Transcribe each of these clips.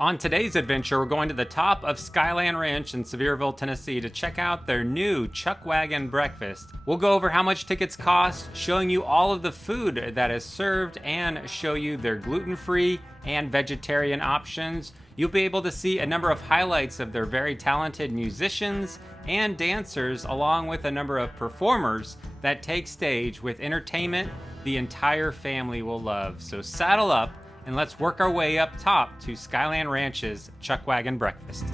On today's adventure, we're going to the top of SkyLand Ranch in Sevierville, Tennessee to check out their new Chuckwagon Breakfast. We'll go over how much tickets cost, showing you all of the food that is served, and show you their gluten-free and vegetarian options. You'll be able to see a number of highlights of their very talented musicians and dancers, along with a number of performers that take stage with entertainment the entire family will love. So saddle up and let's work our way up top to SkyLand Ranch's Chuckwagon Breakfast.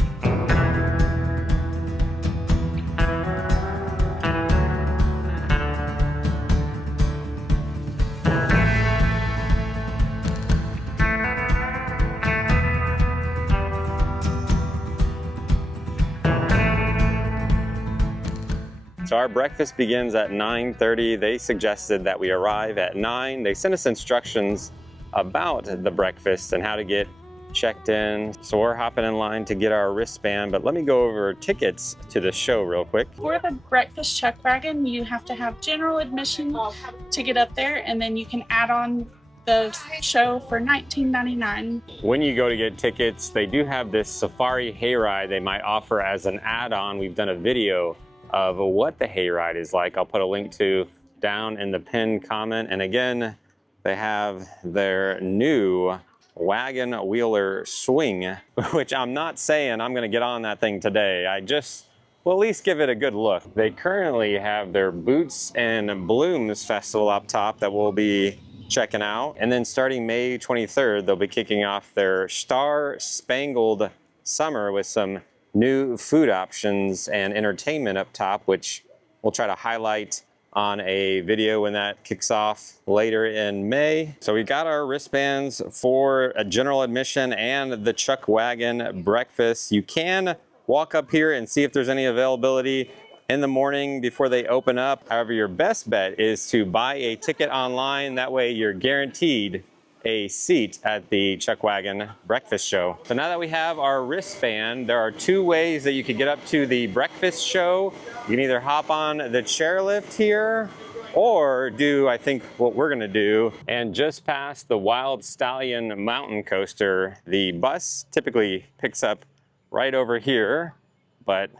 So our breakfast begins at 9:30. They suggested that we arrive at 9. They sent us instructions about the breakfast and how to get checked in. So we're hopping in line to get our wristband, but let me go over tickets to the show real quick. For the breakfast Chuckwagon, you have to have general admission to get up there, and then you can add on the show for $19.99. When you go to get tickets, they do have this safari hayride they might offer as an add-on. We've done a video of what the hayride is like. I'll put a link to down in the pinned comment. And again, they have their new wagon wheeler swing, which I'm not saying I'm gonna get on that thing today. I just will at least give it a good look. They currently have their Boots and Blooms festival up top that we'll be checking out. And then starting May 23rd, they'll be kicking off their Star Spangled Summer with some new food options and entertainment up top, which we'll try to highlight on a video when that kicks off later in May. So we got our wristbands for a general admission and the Chuckwagon Breakfast. You can walk up here and see if there's any availability in the morning before they open up. However, your best bet is to buy a ticket online. That way you're guaranteed a seat at the Chuckwagon Breakfast show. So now that we have our wristband, there are two ways that you can get up to the breakfast show. You can either hop on the chairlift here or do, I think, what we're gonna do. And just past the Wild Stallion mountain coaster, the bus typically picks up right over here, but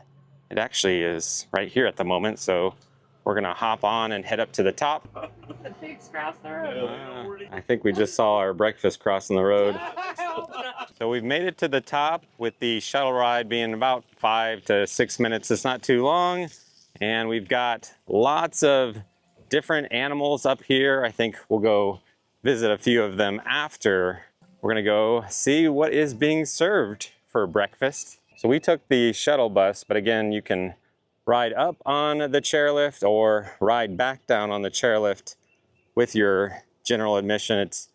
it actually is right here at the moment. So we're gonna hop on and head up to the top. The pigs cross the road. I think we just saw our breakfast crossing the road. So we've made it to the top with the shuttle ride being about 5 to 6 minutes. It's not too long. And we've got lots of different animals up here. I think we'll go visit a few of them after. We're gonna go see what is being served for breakfast. So we took the shuttle bus, but again, you can ride up on the chairlift or ride back down on the chairlift with your general admission. It's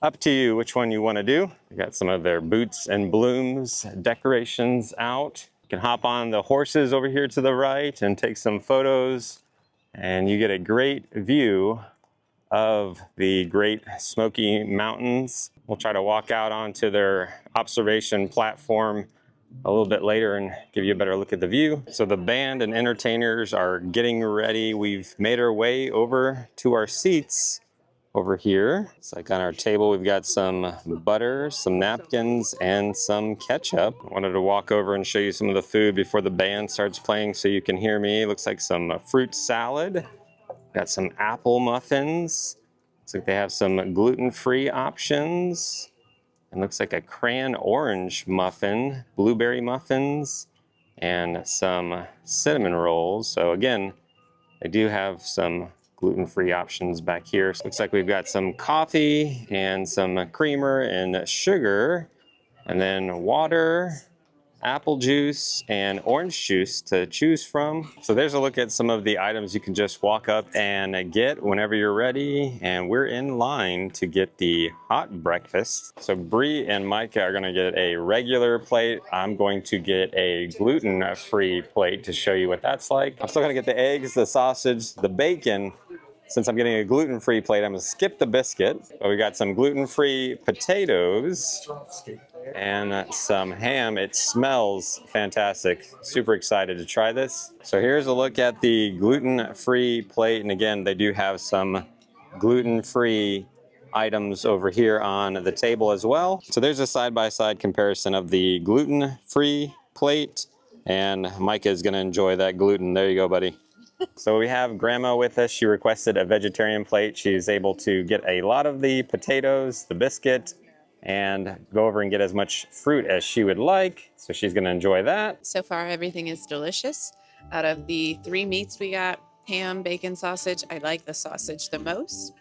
up to you which one you want to do. We got some of their Boots and Blooms decorations out. You can hop on the horses over here to the right and take some photos, and you get a great view of the Great Smoky Mountains. We'll try to walk out onto their observation platform a little bit later and give you a better look at the view. So the band and entertainers are getting ready. We've made our way over to our seats over here. It's like on our table, we've got some butter, some napkins, and some ketchup. I wanted to walk over and show you some of the food before the band starts playing so you can hear me. Looks like some fruit salad. Got some apple muffins. Looks like they have some gluten-free options. It looks like a crayon orange muffin, blueberry muffins, and some cinnamon rolls. So again, they do have some gluten-free options back here. So it looks like we've got some coffee and some creamer and sugar, and then water, apple juice, and orange juice to choose from. So there's a look at some of the items you can just walk up and get whenever you're ready. And we're in line to get the hot breakfast. So Brie and Micah are gonna get a regular plate. I'm going to get a gluten-free plate to show you what that's like. I'm still gonna get the eggs, the sausage, the bacon. Since I'm getting a gluten-free plate, I'm gonna skip the biscuit. But we got some gluten-free potatoes and some ham. It smells fantastic. Super excited to try this. So here's a look at the gluten-free plate. And again, they do have some gluten-free items over here on the table as well. So there's a side-by-side comparison of the gluten-free plate, and Micah is going to enjoy that gluten. There you go, buddy. So we have Grandma with us. She requested a vegetarian plate. She's able to get a lot of the potatoes, the biscuit, and go over and get as much fruit as she would like. So she's going to enjoy that. So far, everything is delicious. Out of the 3 meats we got, ham, bacon, sausage, I like the sausage the most.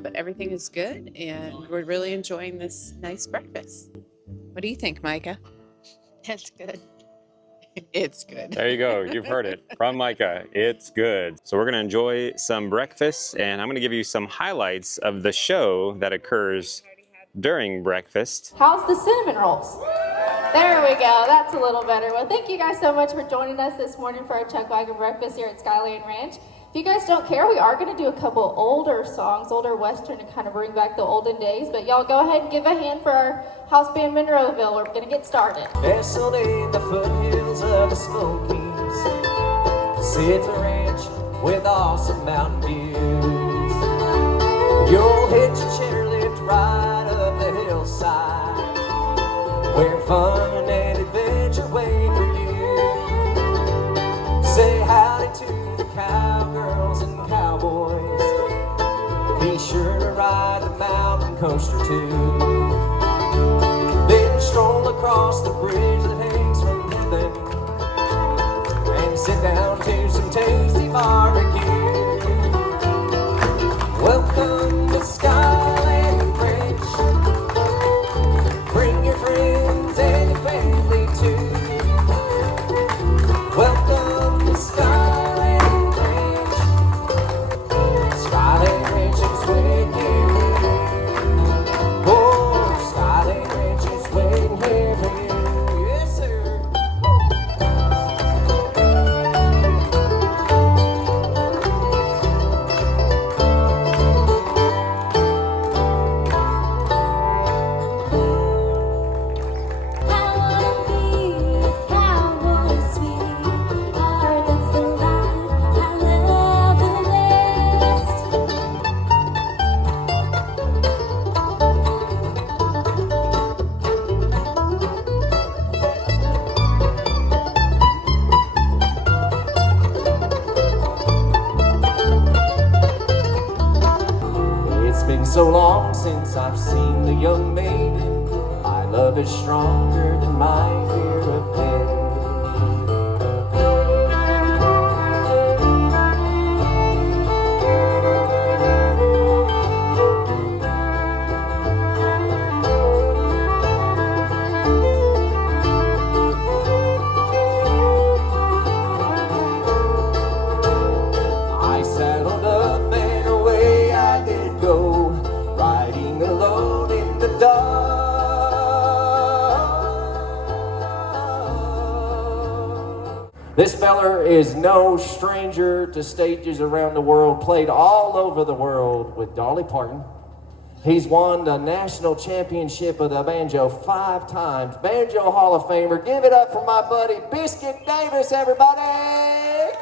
But everything is good, and we're really enjoying this nice breakfast. What do you think, Micah? It's good. It's good. There you go. You've heard it from Micah. It's good. So we're going to enjoy some breakfast, and I'm going to give you some highlights of the show that occurs during breakfast. How's the cinnamon rolls? There we go. That's a little better. Well, thank you guys so much for joining us this morning for our Chuckwagon Breakfast here at SkyLand Ranch. If you guys don't care, we are going to do a couple older songs, older Western, to kind of bring back the olden days. But y'all go ahead and give a hand for our house band Monroeville. We're going to get started. Nestled in the foothills of the Smokies sits a ranch with awesome mountain views. You'll hitch a chairlift right up the hillside, where fun and adventure wait for you. Say howdy to the cowgirls and cowboys. Be sure to ride the mountain coaster too. Then stroll across the bridge that hangs from heaven and sit down to some tasty barbecue. Welcome to SkyLand Ranch. Bring your friends and your family too. Welcome to SkyLand Ranch. SkyLand Ranch is waiting here for you. Oh, SkyLand Ranch is waiting here for you. Yes, sir. It's been so long since I've seen the young maiden. My love is stronger than my fear of death. I saddled up and away I did go, riding alone in the dark. This feller is no stranger to stages around the world, played all over the world with Dolly Parton. He's won the national championship of the banjo 5 times. Banjo Hall of Famer. Give it up for my buddy Biscuit Davis, everybody!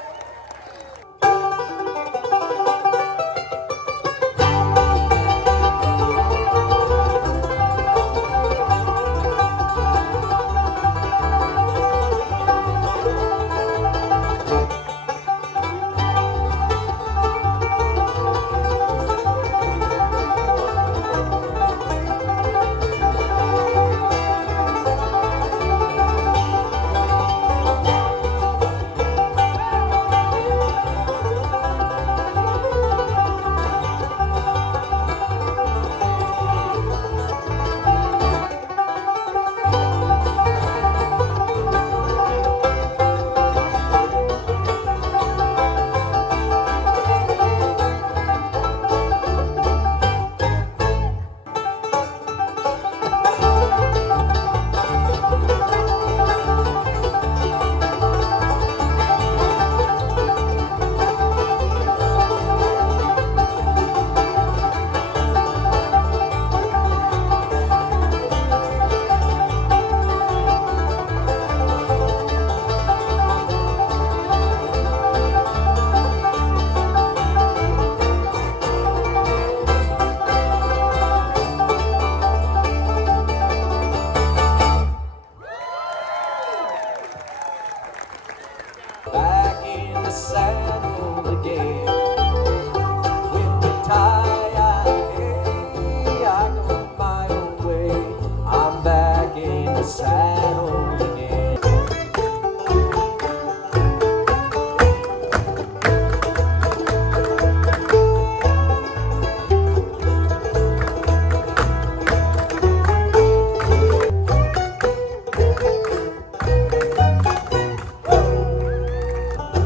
the saddle again.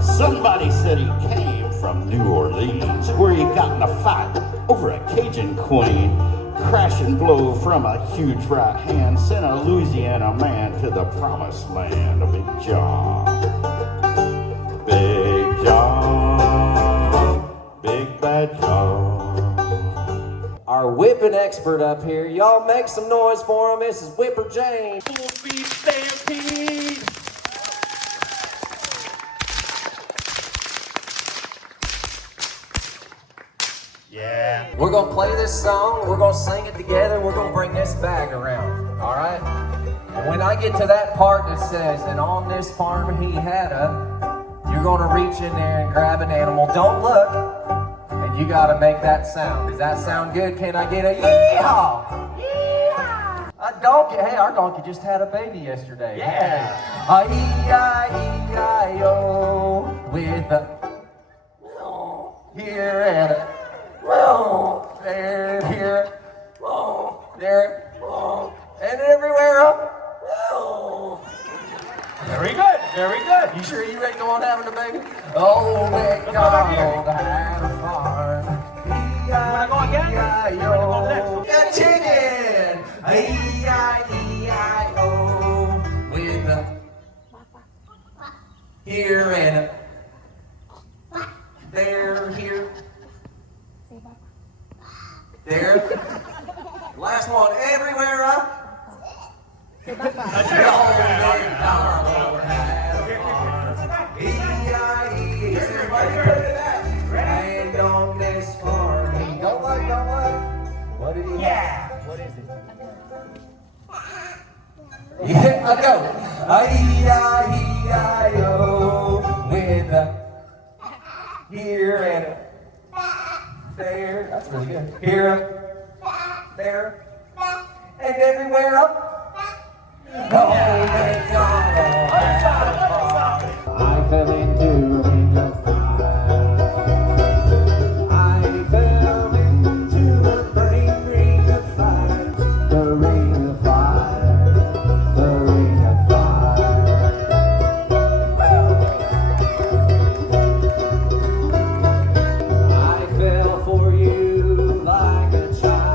Somebody said he came from New Orleans, where he got in a fight over a Cajun queen. Crash and blow from a huge right hand sent a Louisiana man to the promised land of Big John. Big John, Big Bad John. Our whipping expert up here, y'all make some noise for him. This is Whipper James. Yeah. We're gonna play this song, we're gonna sing it together, we're gonna bring this bag around, all right? And when I get to that part that says, and on this farm he had a, you're gonna reach in there and grab an animal, don't look, and you gotta make that sound. Does that sound good? Can I get a yeehaw? Yeehaw! A donkey, hey, our donkey just had a baby yesterday. Yeah. Hey. E-I-E-I-O, with a here and a there, here, there, and everywhere up. Very good, very good. You sure you ain't the one having a baby? Oh, McDonald had a farm. E-I-E-I-O. A chicken. E-I-E-I-O. With a here and a there, here. There. Last one. Everywhere up. And on this farm. Don't look, don't look. What did he have? What is it? Yeah, I go. E-I-E-I-O. With a here and a there. That's really good. Here, there, and everywhere up. Oh, McDonald had a farm. I fell into a ring of fire. I fell into a burning ring of fire. The ring of fire. The ring of fire. I fell for you like a child.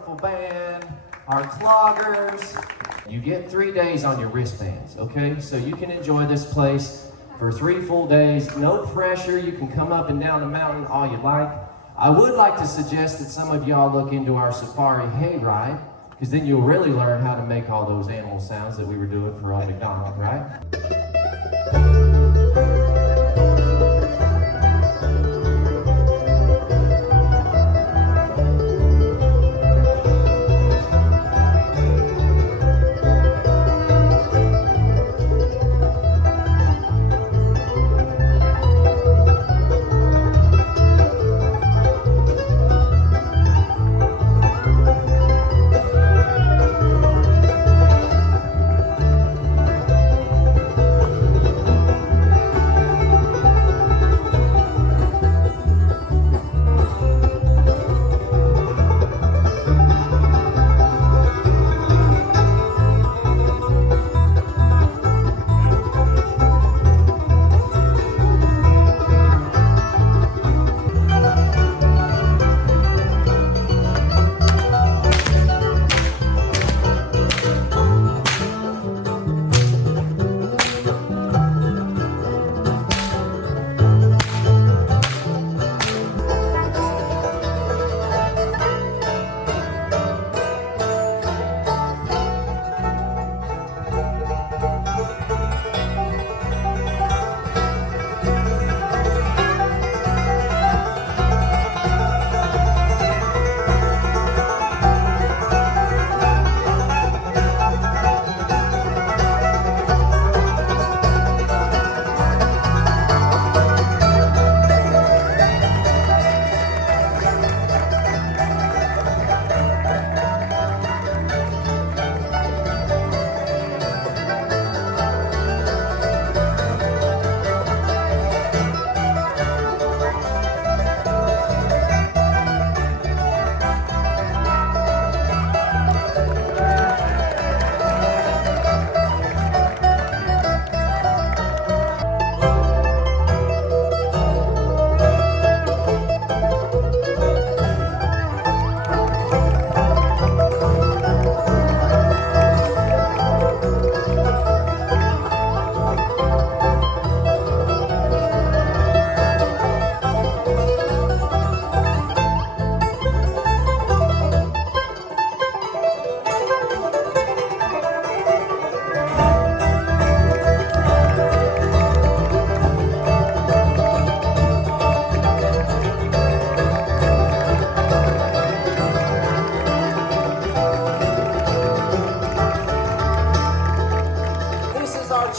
wonderful band, our cloggers. You get 3 days on your wristbands, okay? So you can enjoy this place for 3 full days. No pressure. You can come up and down the mountain all you like. I would like to suggest that some of y'all look into our safari hayride, because then you'll really learn how to make all those animal sounds that we were doing for Old McDonald, right?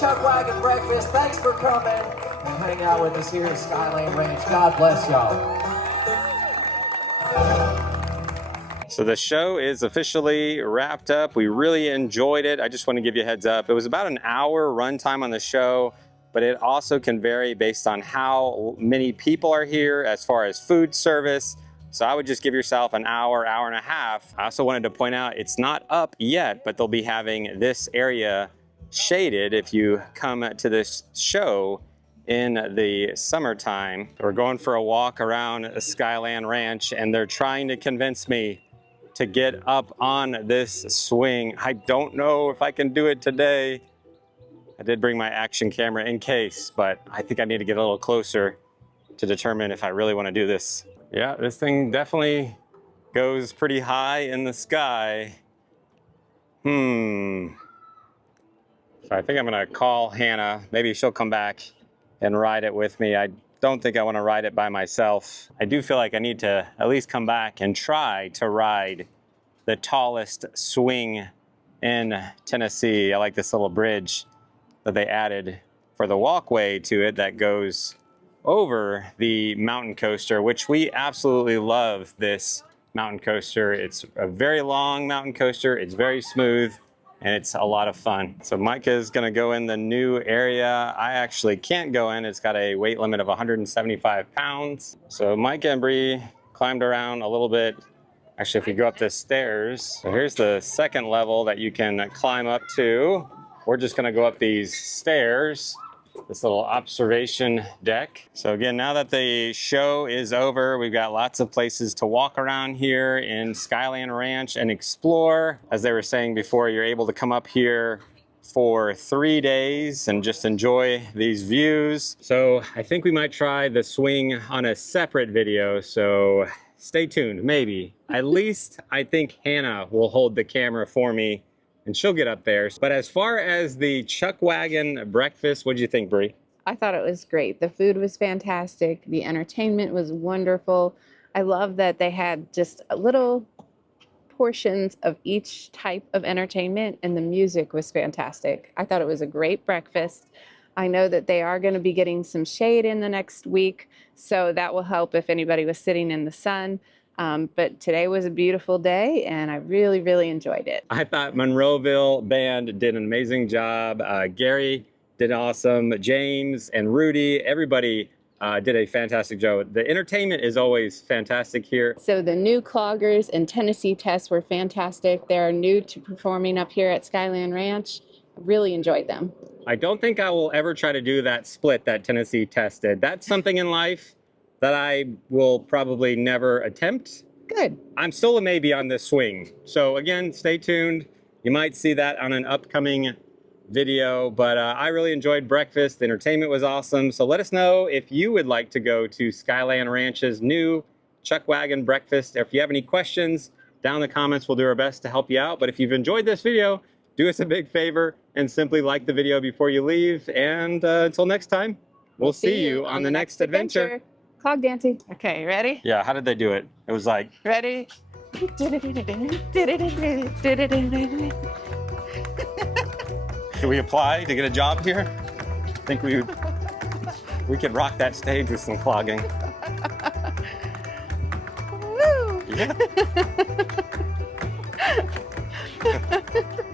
Chuckwagon Breakfast. Thanks for coming and hang out with us here at SkyLand Ranch. God bless y'all. So the show is officially wrapped up. We really enjoyed it. I just want to give you a heads up. It was about an hour runtime on the show, but it also can vary based on how many people are here as far as food service. So I would just give yourself an hour, hour and a half. I also wanted to point out it's not up yet, but they'll be having this area shaded if you come to this show in the summertime. We're going for a walk around SkyLand Ranch and they're trying to convince me to get up on this swing. I don't know if I can do it today. I did bring my action camera in case, but I think I need to get a little closer to determine if I really want to do this. Yeah, this thing definitely goes pretty high in the sky. So I think I'm gonna call Hannah. Maybe she'll come back and ride it with me. I don't think I want to ride it by myself. I do feel like I need to at least come back and try to ride the tallest swing in Tennessee. I like this little bridge that they added for the walkway to it that goes over the mountain coaster, which we absolutely love this mountain coaster. It's a very long mountain coaster. It's very smooth. And it's a lot of fun. So Micah is gonna go in the new area. I actually can't go in. It's got a weight limit of 175 pounds. So Micah and Brie climbed around a little bit. Actually, if we go up the stairs, so here's the second level that you can climb up to. We're just gonna go up these stairs. this little observation deck. So again, now that the show is over, we've got lots of places to walk around here in SkyLand Ranch and explore. As they were saying before, you're able to come up here for 3 days and just enjoy these views. So I think we might try the swing on a separate video, so stay tuned, maybe. At least I think Hannah will hold the camera for me and she'll get up there. But as far as the Chuckwagon Breakfast, what do you think, Brie? I thought it was great. The food was fantastic. The entertainment was wonderful. I love that they had just little portions of each type of entertainment, and the music was fantastic. I thought it was a great breakfast. I know that they are going to be getting some shade in the next week, so that will help if anybody was sitting in the sun. But today was a beautiful day, and I really, really enjoyed it. I thought Monroeville Band did an amazing job. Gary did awesome. James and Rudy, everybody did a fantastic job. The entertainment is always fantastic here. So the new cloggers and Tennessee tests were fantastic. They're new to performing up here at SkyLand Ranch. I really enjoyed them. I don't think I will ever try to do that split that Tennessee test did. That's something in life that I will probably never attempt. Good. I'm still a maybe on this swing. So again, stay tuned. You might see that on an upcoming video, but I really enjoyed breakfast. The entertainment was awesome. So let us know if you would like to go to SkyLand Ranch's new Chuckwagon Breakfast. If you have any questions, down in the comments, we'll do our best to help you out. But if you've enjoyed this video, do us a big favor and simply like the video before you leave. And until next time, we'll see you on the next adventure. Clog dancing. Okay, ready? Yeah, how did they do it? It was like... Ready? Should we apply to get a job here? I think we could rock that stage with some clogging. Woo! Yeah.